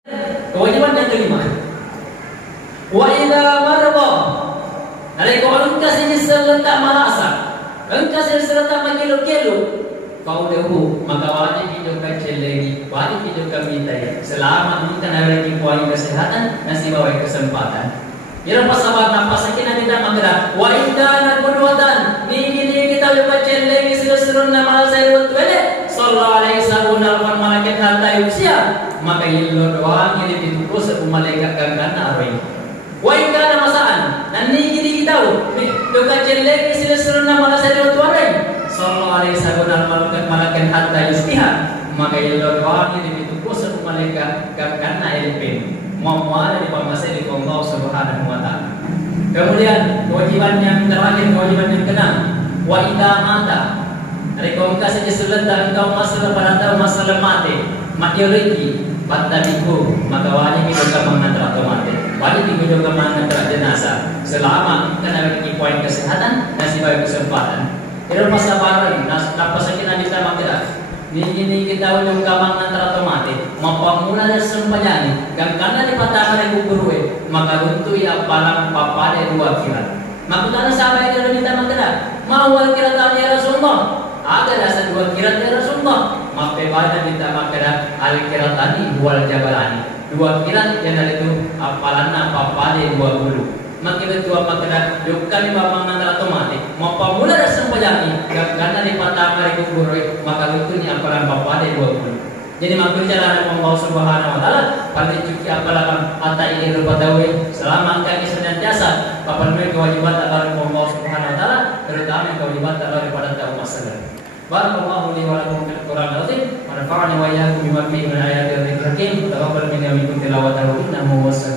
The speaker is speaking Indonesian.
Kewajiban yang kelima, wa idza marada. Nalika engkas ini serta merasa, engkas ini serta makilo-kilo, faudahu maka wajib hidup kecil wajib hidup kami selama kita nabi kuai kesehatan nasi bawa kesempatan. Bila pasabat nafas kita tidak magera, wa idza naqudwatan ni kita lupa cellegi seluruh nama saya betul sallallahu alaihi wasallam malaikat hatta yusia maka ilmu doang ini ditukus malaikat karena arwah. Wa idza masaan nanti kita lupa cellegi seluruh nama saya betul sallallahu alaihi wasallam malaikat hatta yusia maka ilmu doang ini ditukus malaikat karena ilmu memuara di pamasa di Allah Subhanahu wa taala. Kemudian kewajiban yang terakhir, kewajiban yang keenam, wa idza mata. Rekom kasih disulatan engkau masalah pada tahu masalah mati rezeki, patabiku, maka wajib kita mengantar atau mati. Wajib kita mengantar jenazah selama kita memiliki poin kesehatan dan sebagai kesempatan. Kalau pasabaran, apa sakit kita makira. Ini kita udah kamang antara otomatis mapamula sempanyani kan karena dipatahkan ibu guru maka untuk ya palang papade dua kira makutana sahabat itu minta makna mau kira tanya Rasulullah ada rasa dua kira ya Rasulullah mape bana minta makna al kira tani wal jabalani dua kira yang dari itu apalana papade dua guru makin dua makna bukan di bawah antara otomatis mapamula sempanyani karena dipatahkan ibu guru maka tentunya apalan bapak ada 20. Jadi maksud cara Allah Subhanahu wa taala pada cuci apalan ata ini rupa dawe selama kami senantiasa kapan kewajiban apalan Allah Subhanahu wa taala terutama kewajiban apalan pada tahu masalah. Barakallahu li wa lakum fil Qur'an al-azim wa nafa'ani wa iyyakum bima fihi min ayatil hakim. Taqabbal minna wa minkum tilawatahu innahu was